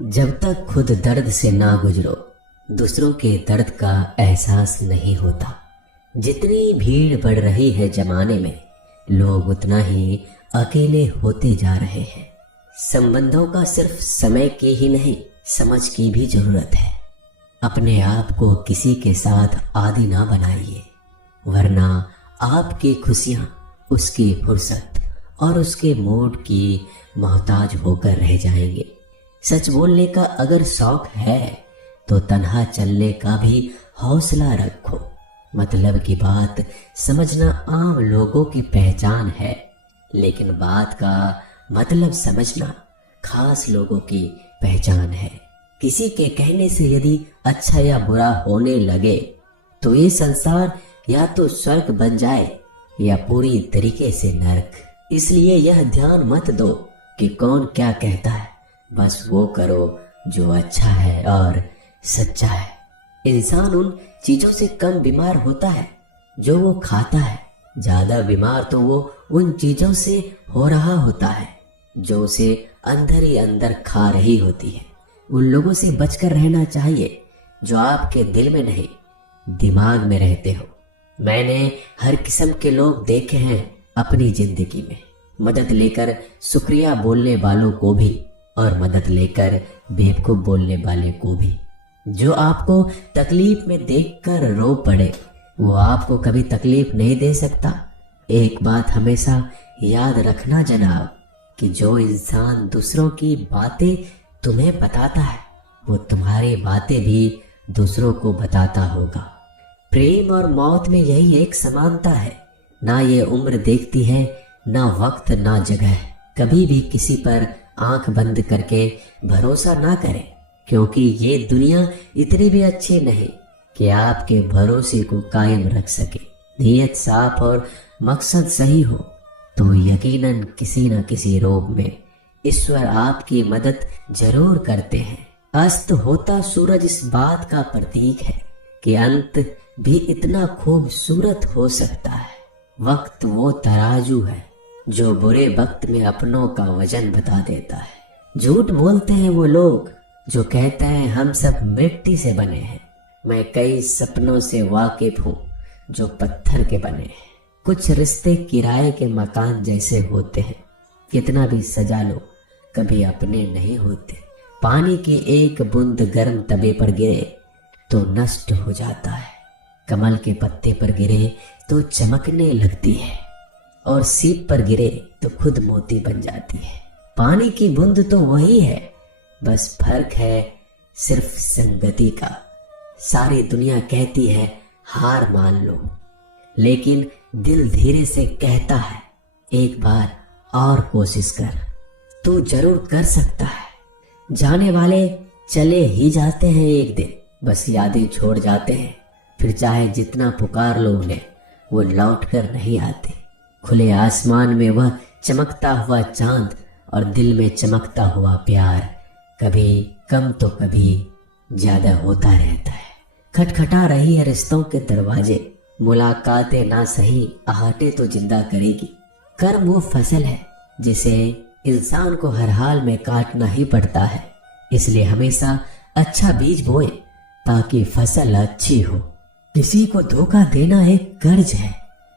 जब तक खुद दर्द से ना गुजरो, दूसरों के दर्द का एहसास नहीं होता। जितनी भीड़ बढ़ रही है जमाने में, लोग उतना ही अकेले होते जा रहे हैं। संबंधों का सिर्फ समय की ही नहीं, समझ की भी जरूरत है। अपने आप को किसी के साथ आदी ना बनाइए, वरना आपकी खुशियां उसकी फुर्सत और उसके मूड की मोहताज होकर रह जाएंगे। सच बोलने का अगर शौक है तो तन्हा चलने का भी हौसला रखो। मतलब की बात समझना आम लोगों की पहचान है, लेकिन बात का मतलब समझना खास लोगों की पहचान है। किसी के कहने से यदि अच्छा या बुरा होने लगे तो ये संसार या तो स्वर्ग बन जाए या पूरी तरीके से नरक। इसलिए यह ध्यान मत दो कि कौन क्या कहता है, बस वो करो जो अच्छा है और सच्चा है। इंसान उन चीजों से कम बीमार होता है जो वो खाता है। ज्यादा बीमार तो वो उन चीजों से हो रहा होता है जो उसे अंदर ही अंदर खा रही होती है। उन लोगों से बचकर रहना चाहिए जो आपके दिल में नहीं, दिमाग में रहते हो। मैंने हर किस्म के लोग देखे हैं अपनी जिंदगी में। मदद लेकर शुक्रिया बोलने वालों को भी और मदद लेकर बेवकूफ बोलने वाले को भी। जो आपको तकलीफ में देखकर रो पड़े वो आपको कभी तकलीफ नहीं दे सकता। एक बात हमेशा याद रखना जनाब, कि जो इंसान दूसरों की बातें तुम्हें बताता है वो तुम्हारी बातें भी दूसरों को बताता होगा। प्रेम और मौत में यही एक समानता है। ना ये उम्र देखती है, ना वक्त, ना जगह। कभी भी किसी पर आंख बंद करके भरोसा ना करें, क्योंकि ये दुनिया इतनी भी अच्छी नहीं कि आपके भरोसे को कायम रख सके। नीयत साफ और मकसद सही हो तो यकीनन किसी न किसी रूप में ईश्वर आपकी मदद जरूर करते हैं। अस्त होता सूरज इस बात का प्रतीक है कि अंत भी इतना खूबसूरत हो सकता है। वक्त वो तराजू है जो बुरे वक्त में अपनों का वजन बता देता है। झूठ बोलते हैं वो लोग जो कहते हैं हम सब मिट्टी से बने हैं। मैं कई सपनों से वाकिफ हूँ जो पत्थर के बने हैं। कुछ रिश्ते किराए के मकान जैसे होते हैं, कितना भी सजा लो कभी अपने नहीं होते। पानी की एक बूंद गर्म तवे पर गिरे तो नष्ट हो जाता है, कमल के पत्ते पर गिरे तो चमकने लगती है, और सीप पर गिरे तो खुद मोती बन जाती है। पानी की बूंद तो वही है, बस फर्क है सिर्फ संगति का। सारी दुनिया कहती है हार मान लो, लेकिन दिल धीरे से कहता है एक बार और कोशिश कर, तू जरूर कर सकता है। जाने वाले चले ही जाते हैं एक दिन, बस यादें छोड़ जाते हैं। फिर चाहे जितना पुकार लो उन्हें, वो लौट कर नहीं आते। खुले आसमान में वह चमकता हुआ चांद और दिल में चमकता हुआ प्यार कभी कम तो कभी ज्यादा होता रहता है। खटखटा रही है रिश्तों के दरवाजे, मुलाकातें ना सही आहटे तो जिंदा करेगी। कर्म वो फसल है जिसे इंसान को हर हाल में काटना ही पड़ता है। इसलिए हमेशा अच्छा बीज बोए ताकि फसल अच्छी हो। किसी को धोखा देना एक कर्ज है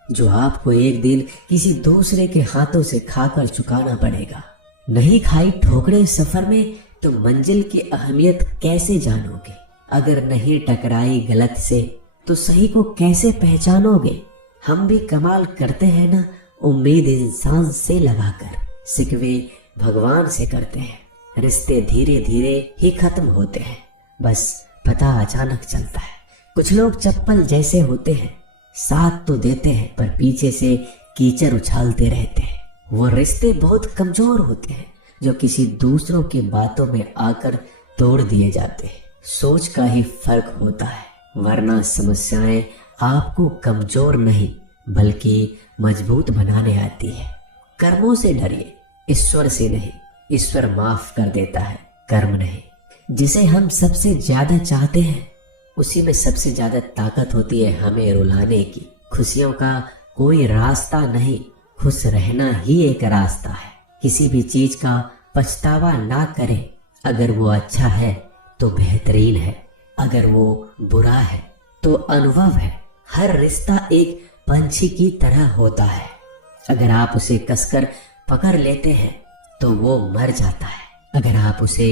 जो आपको एक दिन किसी दूसरे के हाथों से खाकर चुकाना पड़ेगा। नहीं खाई ठोकरें सफर में तो मंजिल की अहमियत कैसे जानोगे? अगर नहीं टकराई गलत से तो सही को कैसे पहचानोगे? हम भी कमाल करते हैं ना, उम्मीद इंसान से लगाकर, सिकवे भगवान से करते हैं। रिश्ते धीरे धीरे ही खत्म होते हैं, बस पता अचानक चलता है। कुछ लोग चप्पल जैसे होते हैं, साथ तो देते हैं पर पीछे से कीचड़ उछालते रहते हैं। वो रिश्ते बहुत कमजोर होते हैं जो किसी दूसरों की बातों में आकर तोड़ दिए जाते हैं। सोच का ही फर्क होता है, वरना समस्याएं आपको कमजोर नहीं बल्कि मजबूत बनाने आती है। कर्मों से डरिए, ईश्वर से नहीं। ईश्वर माफ कर देता है, कर्म नहीं। जिसे हम सबसे ज्यादा चाहते हैं उसी में सबसे ज्यादा ताकत होती है हमें रुलाने की। खुशियों का कोई रास्ता नहीं, खुश रहना ही एक रास्ता है। किसी भी चीज का पछतावा ना करें, अगर वो अच्छा है तो बेहतरीन है, अगर वो बुरा है तो अनुभव है। हर रिश्ता एक पंछी की तरह होता है, अगर आप उसे कसकर पकड़ लेते हैं तो वो मर जाता है, अगर आप उसे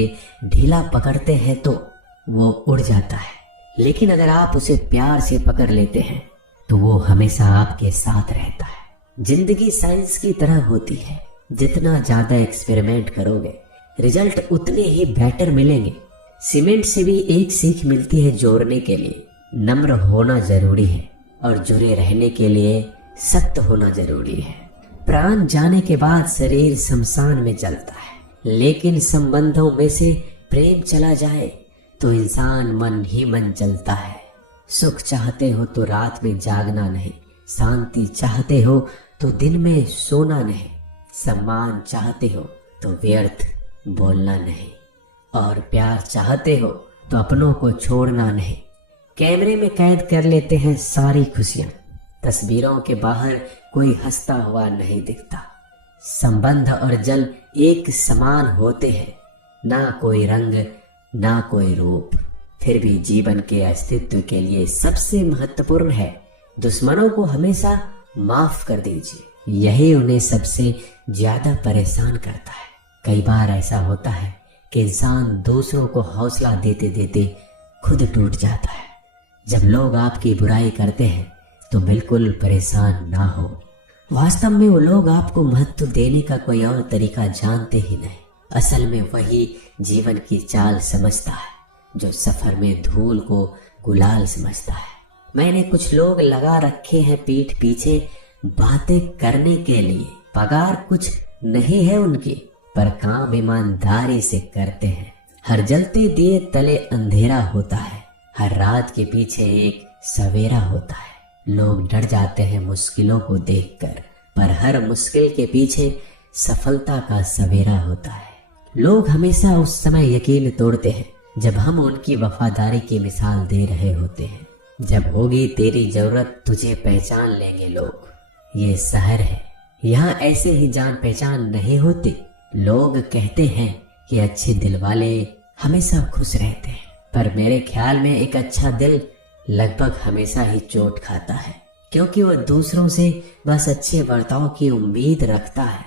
ढीला पकड़ते हैं तो वो उड़ जाता है, लेकिन अगर आप उसे प्यार से पकड़ लेते हैं तो वो हमेशा आपके साथ रहता है। जिंदगी साइंस की तरह होती है, जितना ज्यादा एक्सपेरिमेंट करोगे रिजल्ट उतने ही बेटर मिलेंगे। सीमेंट से भी एक सीख मिलती है जोड़ने के लिए, नम्र होना जरूरी है और जुड़े रहने के लिए सख्त होना जरूरी है। प्राण जाने के बाद शरीर शमशान में जलता है, लेकिन संबंधों में से प्रेम चला जाए तो इंसान मन ही मन जलता है। सुख चाहते हो तो रात में जागना नहीं, शांति चाहते हो तो दिन में सोना नहीं, सम्मान चाहते हो तो व्यर्थ बोलना नहीं, और प्यार चाहते हो तो अपनों को छोड़ना नहीं। कैमरे में कैद कर लेते हैं सारी खुशियां, तस्वीरों के बाहर कोई हंसता हुआ नहीं दिखता। संबंध और जल एक समान होते हैं, ना कोई रंग ना कोई रूप, फिर भी जीवन के अस्तित्व के लिए सबसे महत्वपूर्ण है दुश्मनों को हमेशा माफ कर दीजिए, यही उन्हें सबसे ज्यादा परेशान करता है। कई बार ऐसा होता है कि इंसान दूसरों को हौसला देते देते खुद टूट जाता है। जब लोग आपकी बुराई करते हैं तो बिल्कुल परेशान ना हो, वास्तव में वो लोग आपको महत्व देने का कोई और तरीका जानते ही नहीं। असल में वही जीवन की चाल समझता है जो सफर में धूल को गुलाल समझता है। मैंने कुछ लोग लगा रखे हैं पीठ पीछे बातें करने के लिए, पगार कुछ नहीं है उनकी, पर काम ईमानदारी से करते हैं। हर जलते दिए तले अंधेरा होता है, हर रात के पीछे एक सवेरा होता है। लोग डर जाते हैं मुश्किलों को देखकर, पर हर मुश्किल के पीछे सफलता का सवेरा होता है। लोग हमेशा उस समय यकीन तोड़ते हैं जब हम उनकी वफादारी की मिसाल दे रहे होते हैं। जब होगी तेरी जरूरत तुझे पहचान लेंगे लोग। ये शहर है, यहाँ ऐसे ही जान पहचान नहीं होती। लोग कहते हैं कि अच्छे दिल वाले हमेशा खुश रहते हैं, पर मेरे ख्याल में एक अच्छा दिल लगभग हमेशा ही चोट खाता है, क्योंकि वह दूसरों से बस अच्छे बर्ताव की उम्मीद रखता है।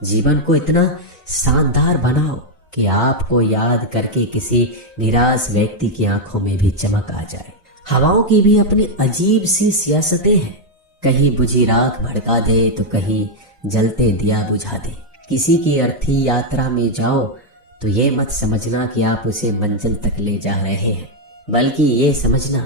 जीवन को इतना शानदार बनाओ कि आपको याद करके किसी निराश व्यक्ति की आंखों में भी चमक आ जाए। हवाओं की भी अपनी अजीब सी सियासतें हैं, कहीं बुझी राख भड़का दे तो कहीं जलते दिया बुझा दे। किसी की अर्थी यात्रा में जाओ तो ये मत समझना कि आप उसे मंजिल तक ले जा रहे हैं, बल्कि ये समझना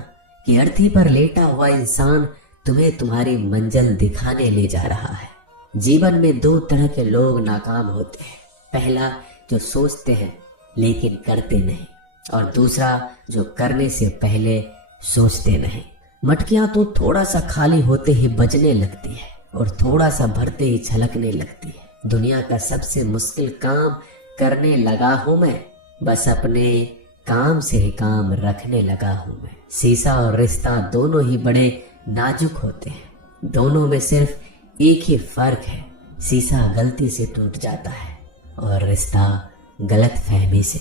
कि अर्थी पर लेटा हुआ इंसान तुम्हें तुम्हारी मंजिल दिखाने ले जा रहा है। जीवन में दो तरह के लोग नाकाम होते हैं, पहला जो सोचते हैं लेकिन करते नहीं, और दूसरा जो करने से पहले सोचते नहीं। मटकियां तो थोड़ा सा खाली होते ही बजने लगती है और थोड़ा सा भरते ही छलकने लगती है। दुनिया का सबसे मुश्किल काम करने लगा हूं मैं, बस अपने काम से ही काम रखने लगा हूं मैं। शीशा और रिश्ता दोनों ही बड़े नाजुक होते हैं, दोनों में सिर्फ एक ही फर्क है, शीशा गलती से टूट जाता है और रिश्ता गलत फहमी से।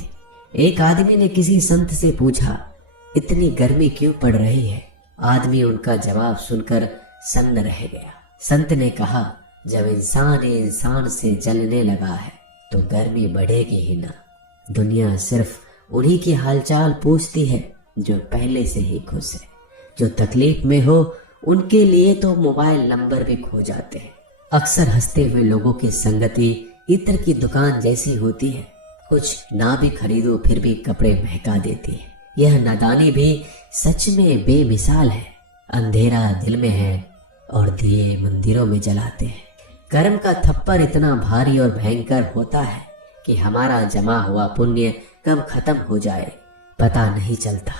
एक आदमी ने किसी संत से पूछा, इतनी गर्मी क्यों पड़ रही है? आदमी उनका जवाब सुनकर सन्न रह गया। संत ने कहा, जब इंसान इंसान से जलने लगा है तो गर्मी बढ़ेगी ही ना। दुनिया सिर्फ उन्हीं की हालचाल पूछती है जो पहले से ही खुश है। जो तकलीफ में हो उनके लिए तो मोबाइल नंबर भी खो जाते हैं। अक्सर हंसते हुए लोगों की संगति इत्र की दुकान जैसी होती है, कुछ ना भी खरीदो फिर भी कपड़े महका देती है। यह नादानी भी सच में बेमिसाल है। अंधेरा दिल में है और दिए मंदिरों में जलाते हैं। कर्म का थप्पड़ इतना भारी और भयंकर होता है कि हमारा जमा हुआ पुण्य कब खत्म हो जाए पता नहीं चलता।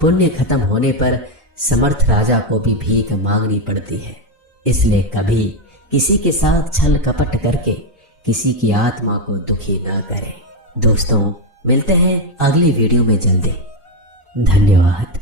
पुण्य खत्म होने पर समर्थ राजा को भी भीख मांगनी पड़ती है। इसलिए कभी किसी के साथ छल कपट करके किसी की आत्मा को दुखी ना करें। दोस्तों, मिलते हैं अगली वीडियो में जल्दी। धन्यवाद।